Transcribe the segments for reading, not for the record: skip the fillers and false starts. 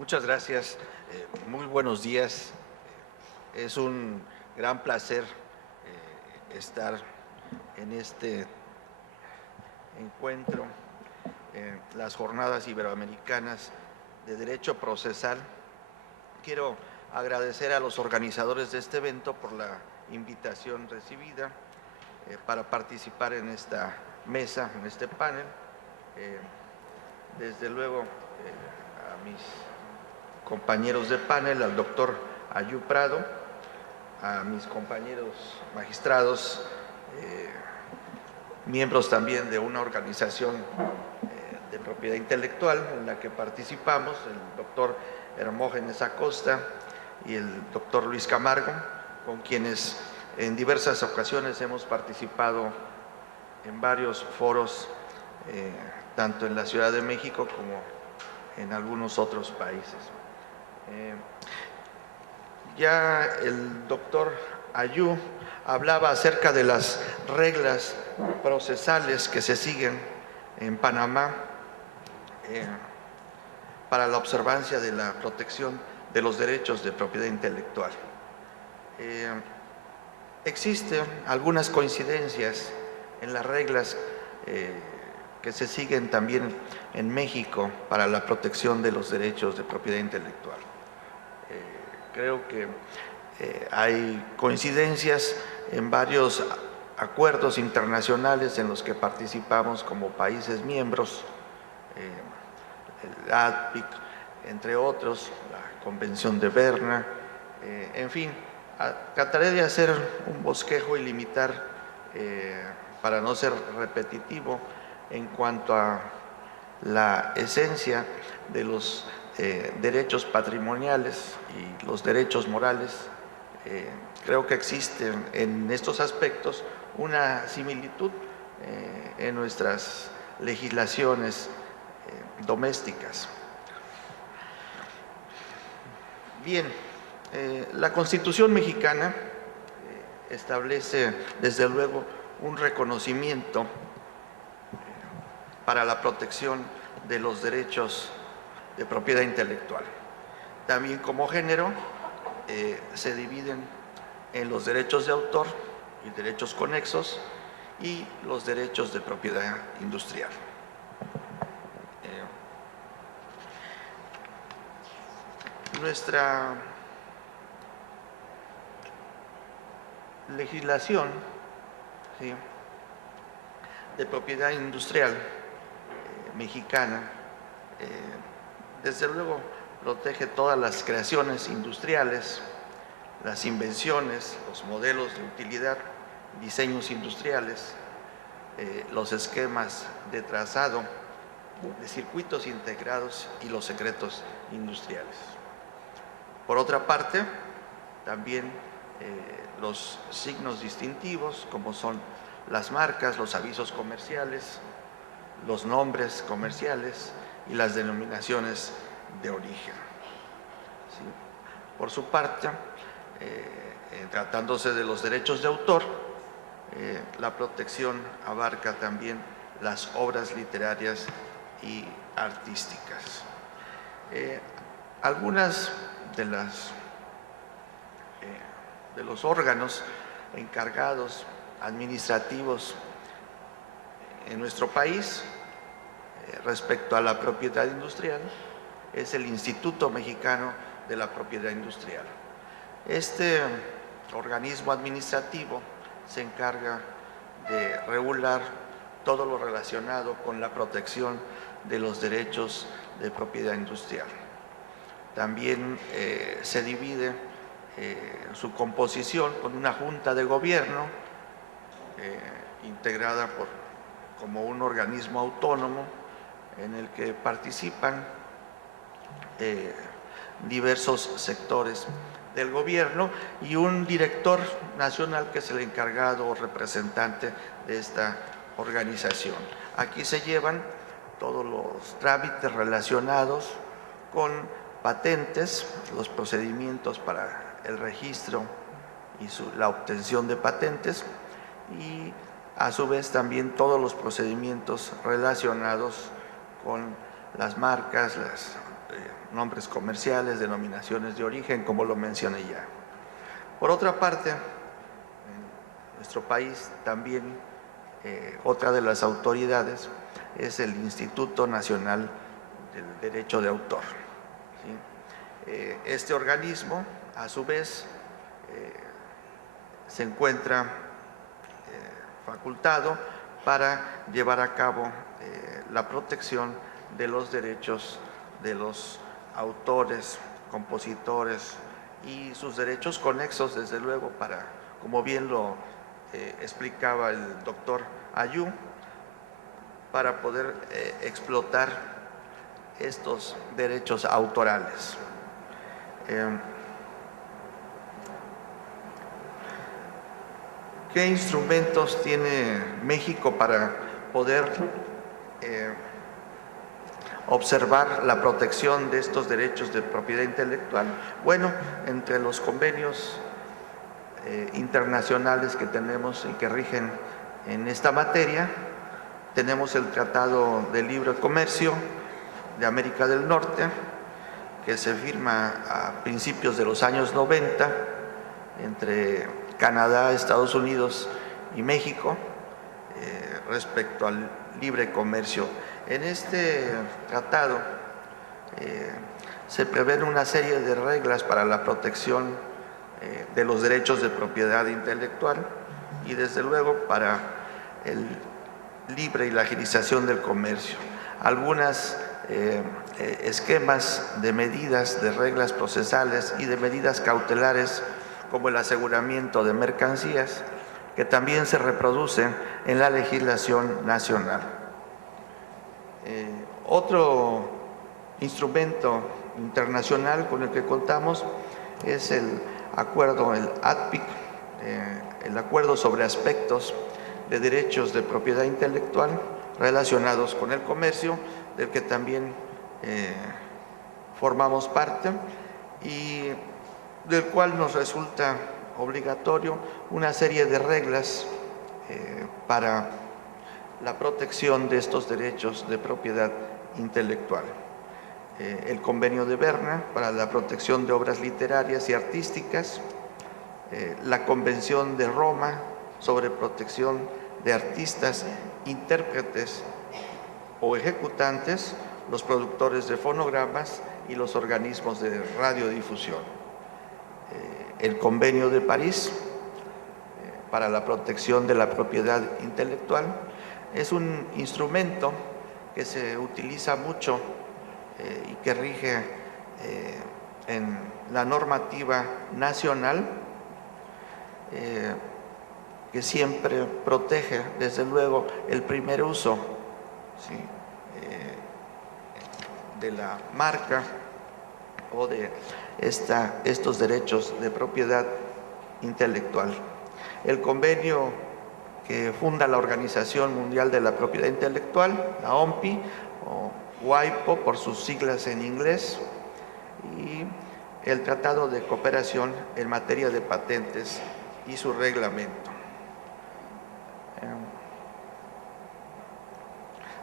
Muchas gracias. Muy buenos días. Es un gran placer estar en este encuentro, las Jornadas Iberoamericanas de Derecho Procesal. Quiero agradecer a los organizadores de este evento por la invitación recibida para participar en esta mesa, en este panel. Desde luego, a mis compañeros de panel, al doctor Ayú Prado, a mis compañeros magistrados, miembros también de una organización de propiedad intelectual en la que participamos, el doctor Hermógenes Acosta y el doctor Luis Camargo, con quienes en diversas ocasiones hemos participado en varios foros, tanto en la Ciudad de México como en algunos otros países. Ya el doctor Ayú hablaba acerca de las reglas procesales que se siguen en Panamá para la observancia de la protección de los derechos de propiedad intelectual. Existen algunas coincidencias en las reglas que se siguen también en México para la protección de los derechos de propiedad intelectual. Creo que hay coincidencias en varios acuerdos internacionales en los que participamos como países miembros, el ADPIC, entre otros, la Convención de Berna, en fin, trataré de hacer un bosquejo y limitar, para no ser repetitivo, en cuanto a la esencia de los derechos patrimoniales y los derechos morales. Creo que existe en estos aspectos una similitud en nuestras legislaciones domésticas. Bien, la Constitución mexicana establece desde luego un reconocimiento para la protección de los derechos de propiedad intelectual. También como género se dividen en los derechos de autor y derechos conexos y los derechos de propiedad industrial. Nuestra legislación, ¿sí?, de propiedad industrial mexicana, desde luego protege todas las creaciones industriales, las invenciones, los modelos de utilidad, diseños industriales, los esquemas de trazado, de circuitos integrados y los secretos industriales. Por otra parte, también los signos distintivos, como son las marcas, los avisos comerciales, los nombres comerciales y las denominaciones de origen. ¿Sí? Por su parte, tratándose de los derechos de autor, la protección abarca también las obras literarias y artísticas. Algunas de los órganos encargados administrativos en nuestro país respecto a la propiedad industrial es el Instituto Mexicano de la Propiedad Industrial. Este organismo administrativo se encarga de regular todo lo relacionado con la protección de los derechos de propiedad industrial. También se divide su composición con una junta de gobierno integrada como un organismo autónomo en el que participan diversos sectores del gobierno y un director nacional que es el encargado o representante de esta organización. Aquí se llevan todos los trámites relacionados con patentes, los procedimientos para el registro y la obtención de patentes y a su vez también todos los procedimientos relacionados con las marcas, las nombres comerciales, denominaciones de origen, como lo mencioné ya. Por otra parte, en nuestro país también otra de las autoridades es el Instituto Nacional del Derecho de Autor, ¿sí? Este organismo, a su vez, se encuentra facultado para llevar a cabo la protección de los derechos de los autores, compositores y sus derechos conexos, desde luego, para, como bien lo explicaba el doctor Ayú, para poder explotar estos derechos autorales. ¿Qué instrumentos tiene México para poder observar la protección de estos derechos de propiedad intelectual? Bueno, entre los convenios internacionales que tenemos y que rigen en esta materia, tenemos el Tratado de Libre Comercio de América del Norte, que se firma a principios de los años 90 entre Canadá, Estados Unidos y México respecto al libre comercio. En este tratado se prevén una serie de reglas para la protección de los derechos de propiedad intelectual y, desde luego, para el libre y la agilización del comercio. Algunas esquemas de medidas, de reglas procesales y de medidas cautelares, como el aseguramiento de mercancías, que también se reproducen en la legislación nacional. Otro instrumento internacional con el que contamos es el acuerdo, el ADPIC, el Acuerdo sobre Aspectos de Derechos de Propiedad Intelectual relacionados con el comercio, del que también formamos parte y del cual nos resulta obligatorio una serie de reglas para la protección de estos derechos de propiedad intelectual. El Convenio de Berna para la protección de obras literarias y artísticas, la Convención de Roma sobre protección de artistas, intérpretes o ejecutantes, los productores de fonogramas y los organismos de radiodifusión. El Convenio de París para la protección de la propiedad intelectual es un instrumento que se utiliza mucho y que rige en la normativa nacional, que siempre protege, desde luego, el primer uso, ¿sí?, de la marca o de estos derechos de propiedad intelectual. El convenio que funda la Organización Mundial de la Propiedad Intelectual, la OMPI, o WIPO por sus siglas en inglés, y el Tratado de Cooperación en materia de patentes y su reglamento.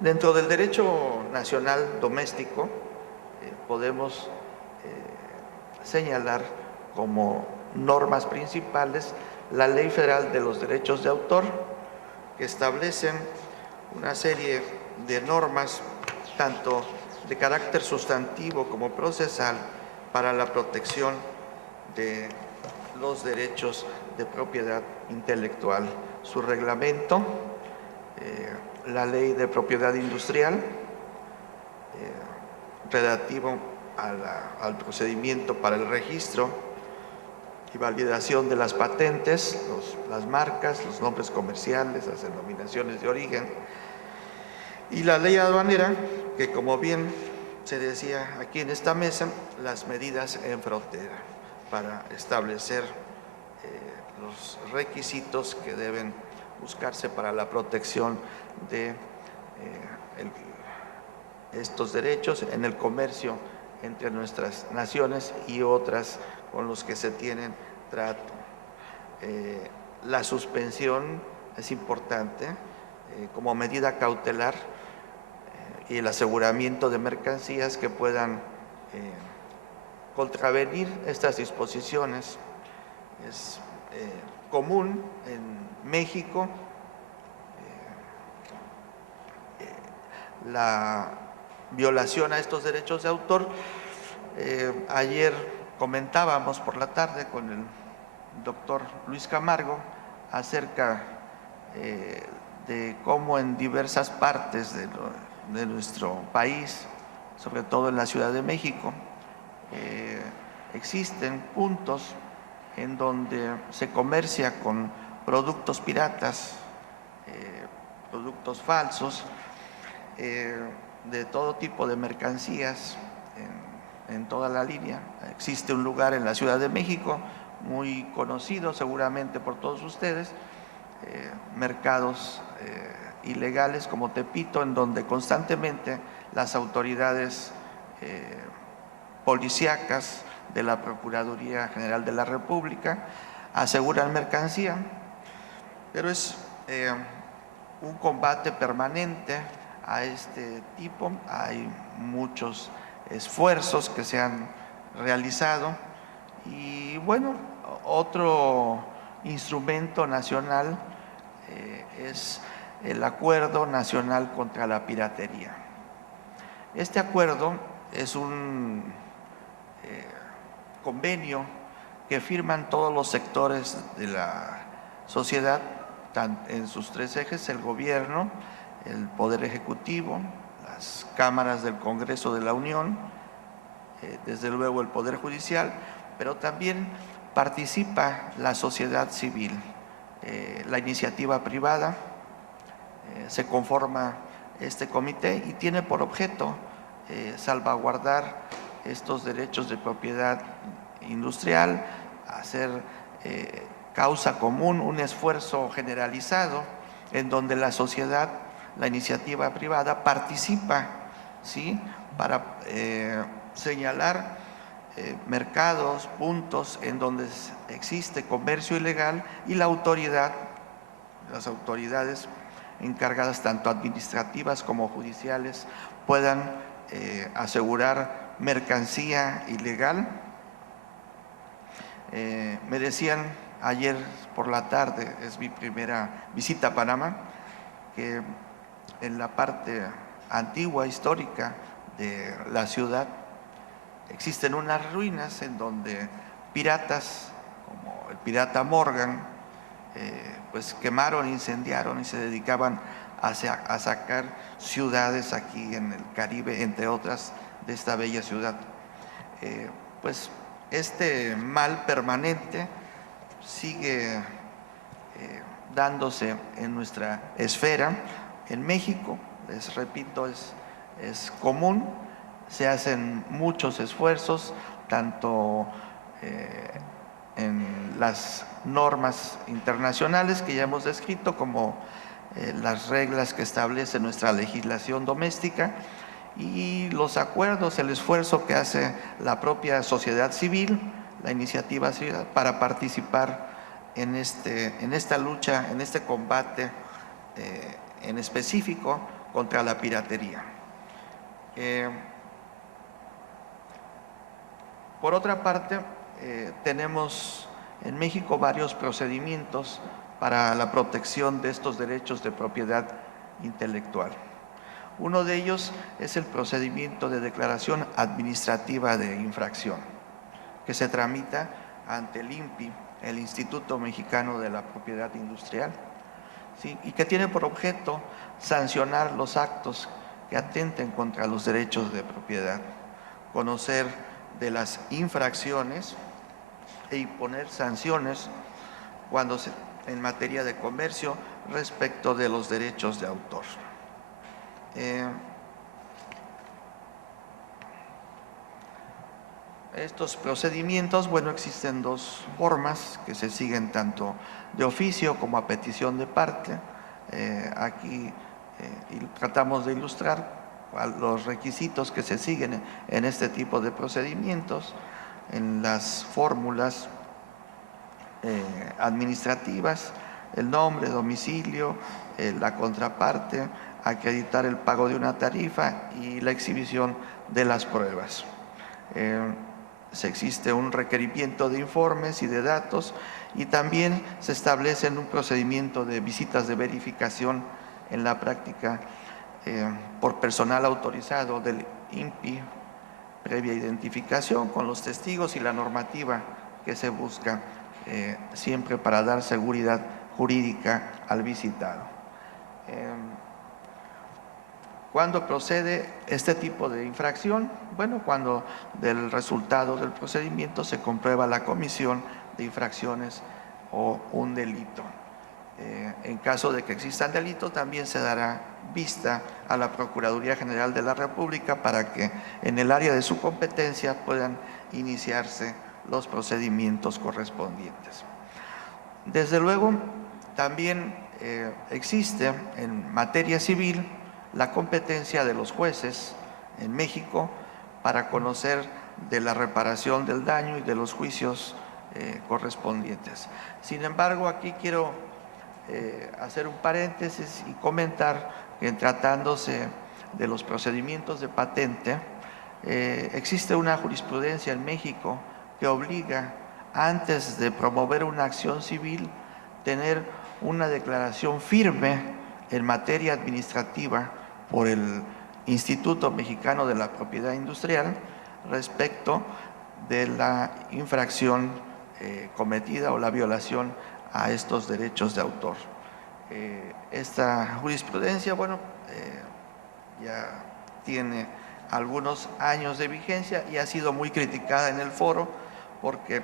Dentro del derecho nacional doméstico podemos señalar como normas principales la Ley Federal de los Derechos de Autor, que establecen una serie de normas tanto de carácter sustantivo como procesal para la protección de los derechos de propiedad intelectual. Su reglamento, la Ley de Propiedad Industrial, relativo al procedimiento para el registro y validación de las patentes, las marcas, los nombres comerciales, las denominaciones de origen, y la ley aduanera, que, como bien se decía aquí en esta mesa, las medidas en frontera para establecer los requisitos que deben buscarse para la protección de estos derechos en el comercio entre nuestras naciones y otras con los que se tienen trato. La suspensión es importante como medida cautelar y el aseguramiento de mercancías que puedan contravenir estas disposiciones. Es común en México la violación a estos derechos de autor. Ayer comentábamos por la tarde con el doctor Luis Camargo acerca de cómo en diversas partes de nuestro país, sobre todo en la Ciudad de México, existen puntos en donde se comercia con productos piratas, productos falsos, de todo tipo de mercancías en toda la línea. Existe un lugar en la Ciudad de México muy conocido seguramente por todos ustedes, mercados ilegales como Tepito, en donde constantemente las autoridades policíacas de la Procuraduría General de la República aseguran mercancía, pero es un combate permanente a este tipo. Hay muchos esfuerzos que se han realizado y bueno, otro instrumento nacional es el Acuerdo Nacional contra la Piratería. Este acuerdo es un convenio que firman todos los sectores de la sociedad en sus tres ejes: el gobierno, el Poder Ejecutivo, las cámaras del Congreso de la Unión, desde luego el Poder Judicial, pero también participa la sociedad civil, la iniciativa privada. Se conforma este comité y tiene por objeto salvaguardar estos derechos de propiedad industrial, hacer causa común, un esfuerzo generalizado en donde la sociedad, la iniciativa privada participa, ¿sí?, para señalar mercados, puntos en donde existe comercio ilegal y la autoridad, las autoridades encargadas tanto administrativas como judiciales puedan asegurar mercancía ilegal. Me decían ayer por la tarde, es mi primera visita a Panamá, que en la parte antigua, histórica de la ciudad, existen unas ruinas en donde piratas, como el pirata Morgan, pues quemaron, incendiaron y se dedicaban a sacar ciudades aquí en el Caribe, entre otras, de esta bella ciudad. Pues este mal permanente sigue dándose en nuestra esfera. En México, les repito, es común, se hacen muchos esfuerzos, tanto en las normas internacionales que ya hemos descrito, como las reglas que establece nuestra legislación doméstica, y los acuerdos, el esfuerzo que hace la propia sociedad civil, la iniciativa civil, para participar en esta lucha, en este combate en específico contra la piratería. Por otra parte, tenemos en México varios procedimientos para la protección de estos derechos de propiedad intelectual. Uno de ellos es el procedimiento de declaración administrativa de infracción, que se tramita ante el INPI, el Instituto Mexicano de la Propiedad Industrial, ¿sí?, y que tiene por objeto sancionar los actos que atenten contra los derechos de propiedad, conocer de las infracciones e imponer sanciones cuando en materia de comercio respecto de los derechos de autor. Estos procedimientos, bueno, existen dos formas que se siguen, tanto de oficio como a petición de parte. Aquí tratamos de ilustrar los requisitos que se siguen en este tipo de procedimientos, en las fórmulas administrativas: el nombre, domicilio, la contraparte, acreditar el pago de una tarifa y la exhibición de las pruebas. Se existe un requerimiento de informes y de datos, y también se establece un procedimiento de visitas de verificación en la práctica por personal autorizado del INPI, previa identificación con los testigos y la normativa que se busca siempre para dar seguridad jurídica al visitado. ¿Cuándo procede este tipo de infracción? Bueno, cuando del resultado del procedimiento se comprueba la comisión de infracciones o un delito. En caso de que existan delitos, también se dará vista a la Procuraduría General de la República para que en el área de su competencia puedan iniciarse los procedimientos correspondientes. Desde luego, también existe en materia civil la competencia de los jueces en México para conocer de la reparación del daño y de los juicios correspondientes. Sin embargo, aquí quiero hacer un paréntesis y comentar que tratándose de los procedimientos de patente, existe una jurisprudencia en México que obliga, antes de promover una acción civil, tener una declaración firme en materia administrativa por el Instituto Mexicano de la Propiedad Industrial respecto de la infracción cometida o la violación a estos derechos de autor. Esta jurisprudencia, bueno, ya tiene algunos años de vigencia y ha sido muy criticada en el foro porque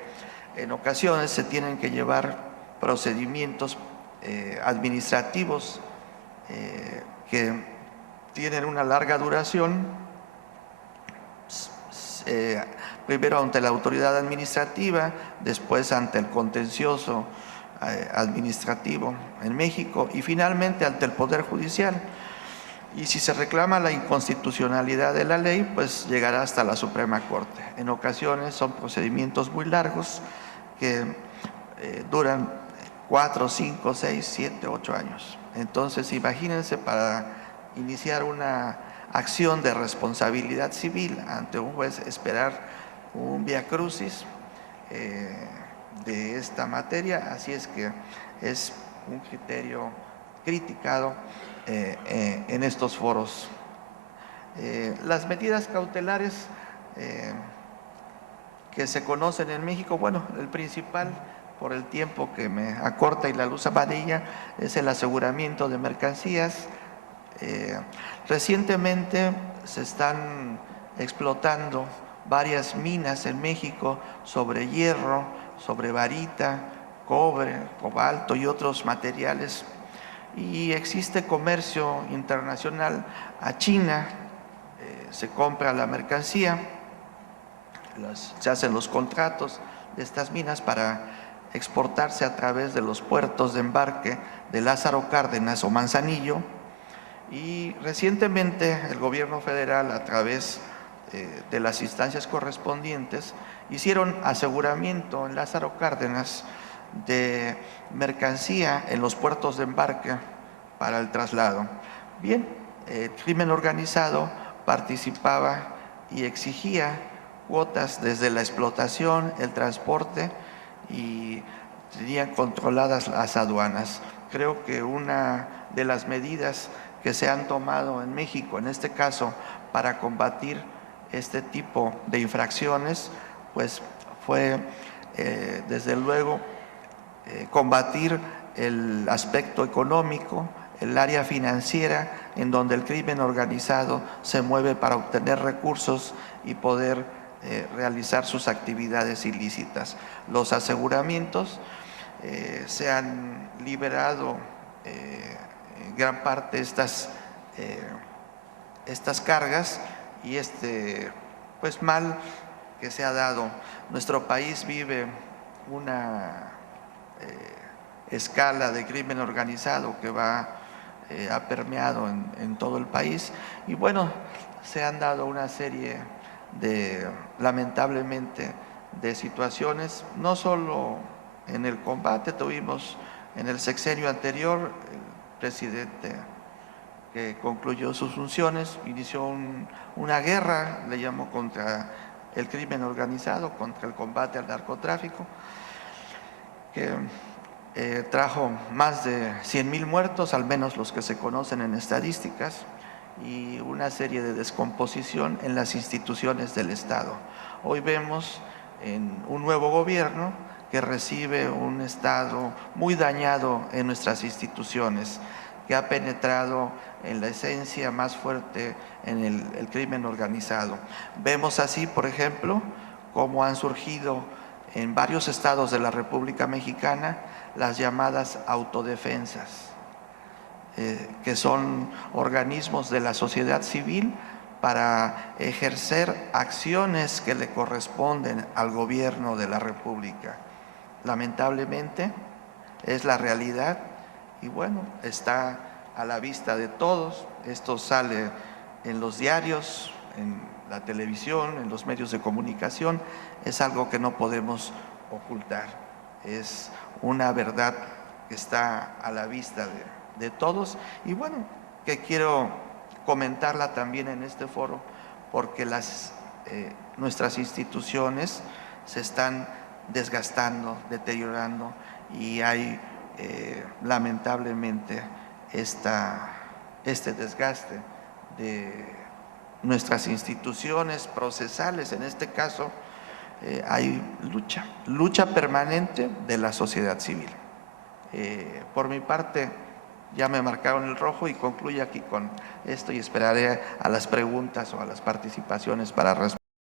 en ocasiones se tienen que llevar procedimientos administrativos que tienen una larga duración, primero ante la autoridad administrativa, después ante el contencioso administrativo en México y finalmente ante el Poder Judicial. Y si se reclama la inconstitucionalidad de la ley, pues llegará hasta la Suprema Corte. En ocasiones son procedimientos muy largos que duran 4, 5, 6, 7, 8 años. Entonces, imagínense, para iniciar una acción de responsabilidad civil ante un juez, esperar un viacrucis de esta materia, así es que es un criterio criticado en estos foros. Las medidas cautelares que se conocen en México, bueno, el principal, por el tiempo que me acorta y la luz amarilla, es el aseguramiento de mercancías. Recientemente se están explotando varias minas en México sobre hierro, sobre varita, cobre, cobalto y otros materiales, y existe comercio internacional a China, se compra la mercancía, se hacen los contratos de estas minas para exportarse a través de los puertos de embarque de Lázaro Cárdenas o Manzanillo, y recientemente el gobierno federal, a través de las instancias correspondientes, hicieron aseguramiento en Lázaro Cárdenas de mercancía en los puertos de embarque para el traslado. Bien, el crimen organizado participaba y exigía cuotas desde la explotación, el transporte, y tenían controladas las aduanas. Creo que una de las medidas que se han tomado en México, en este caso, para combatir este tipo de infracciones, pues fue desde luego combatir el aspecto económico, el área financiera, en donde el crimen organizado se mueve para obtener recursos y poder realizar sus actividades ilícitas. Los aseguramientos se han liberado en gran parte estas cargas y pues mal que se ha dado. Nuestro país vive una escala de crimen organizado que ha permeado en todo el país, y bueno, se han dado una serie de, lamentablemente, de situaciones, no solo en el combate. Tuvimos en el sexenio anterior el presidente que concluyó sus funciones, inició una guerra, le llamó, contra el crimen organizado, contra el combate al narcotráfico, que trajo más de 100,000 muertos, al menos los que se conocen en estadísticas, y una serie de descomposición en las instituciones del Estado. Hoy vemos en un nuevo gobierno que recibe un Estado muy dañado en nuestras instituciones, que ha penetrado en la esencia más fuerte en el crimen organizado. Vemos así, por ejemplo, cómo han surgido en varios estados de la República Mexicana las llamadas autodefensas, que son organismos de la sociedad civil para ejercer acciones que le corresponden al gobierno de la República. Lamentablemente es la realidad y bueno, está a la vista de todos. Esto sale en los diarios, en la televisión, en los medios de comunicación. Es algo que no podemos ocultar. Es una verdad que está a la vista de todos y bueno, que quiero comentarla también en este foro porque nuestras instituciones se están desgastando, deteriorando y hay lamentablemente este desgaste de nuestras instituciones procesales. En este caso hay lucha permanente de la sociedad civil. Por mi parte, ya me marcaron el rojo y concluyo aquí con esto y esperaré a las preguntas o a las participaciones para responder.